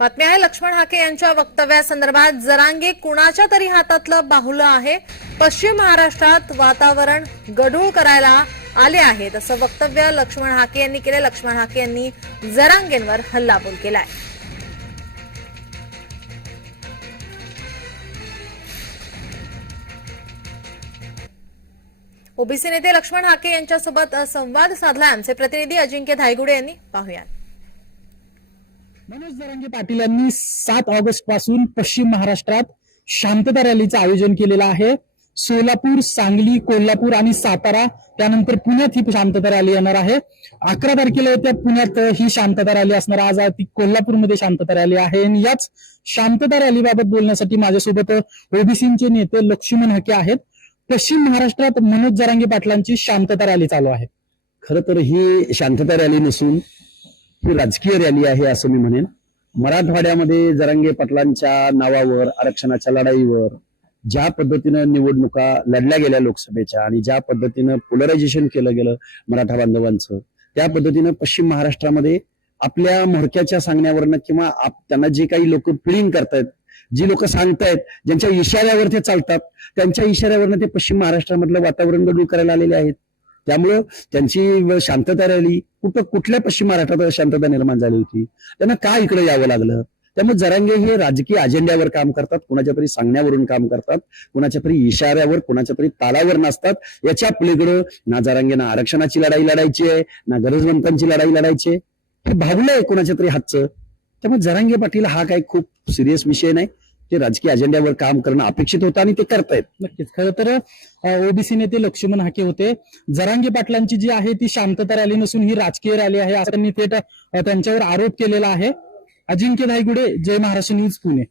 बातमी आहे लक्ष्मण हाके यांच्या वक्तव्यासंदर्भात जरांगे कुणाच्या तरी हातातलं बाहुलं आहे? पश्चिम महाराष्ट्रात वातावरण गढूळ करायला आले आहेत असं वक्तव्य लक्ष्मण हाके यांनी केले लक्ष्मण हाके यांनी जरांगेंवर हल्लाबोल केलाय. ओबीसी नेते लक्ष्मण हाके यांच्यासोबत संवाद साधला. आमचे प्रतिनिधी अजिंक्य धायगुडे यांनी पाहुयात. मनोज जरांगे पाटील यांनी सात ऑगस्टपासून पश्चिम महाराष्ट्रात शांतता रॅलीचं आयोजन केलेलं आहे. सोलापूर सांगली कोल्हापूर आणि सातारा त्यानंतर पुण्यात ही शांतता रॅली येणार आहे. अकरा तारखेला येत्या पुण्यात ही शांतता रॅली असणार आज ती कोल्हापूरमध्ये शांतता रॅली आहे. आणि याच शांतता रॅलीबाबत बोलण्यासाठी माझ्यासोबत ओबीसीचे नेते लक्ष्मण हके आहेत. पश्चिम महाराष्ट्रात मनोज जरांगे पाटलांची शांतता रॅली चालू आहे. खर तर ही शांतता रॅली नसून ही राजकीय रॅली आहे असं मी म्हणेन. मराठवाड्यामध्ये जरांगे पाटलांच्या नावावर आरक्षणाच्या लढाईवर ज्या पद्धतीनं निवडणुका लढल्या गेल्या लोकसभेच्या आणि ज्या पद्धतीनं पोलरायझेशन केलं गेलं मराठा बांधवांचं त्या पद्धतीनं पश्चिम महाराष्ट्रामध्ये आपल्या म्होरक्याच्या सांगण्यावरनं किंवा त्यांना जे काही लोक फिडिंग करतायत जी लोक सांगतायत ज्यांच्या इशाऱ्यावर ते चालतात त्यांच्या इशाऱ्यावरनं ते पश्चिम महाराष्ट्रामधलं वातावरण गडूळ करायला आलेले आहेत. त्यामुळं त्यांची शांतता राहिली. कुठं कुठल्या पश्चिम महाराष्ट्रात शांतता निर्माण झाली होती? त्यांना का इकडे यावं लागलं? त्यामुळे जरांगे हे राजकीय अजेंड्यावर काम करतात. कुणाच्या तरी सांगण्यावरून काम करतात. कुणाच्या तरी इशाऱ्यावर कुणाच्या तरी तालावर नसतात याच्या पलीकडं ना जरांगेनं आरक्षणाची लढाई लढायची आहे ना गरजवंतांची लढाई लढायची आहे. हे भागलं आहे कुणाच्या तरी हातचं. त्यामुळे जरांगे पाटील हा काही खूप सिरियस विषय नाही. ते राजकीय अजेंड्यावर काम करणं अपेक्षित होतं आणि ते करतायत. नक्कीच. खरं तर ओबीसी नेते लक्ष्मण हाके होते. जरांगी पाटलांची जी आहे ती शांतता रॅली नसून ही राजकीय रॅली आहे असं त्यांनी थेट त्यांच्यावर आरोप केलेला आहे. अजिंक्य धायगुडे जय महाराष्ट्र न्यूज पुणे.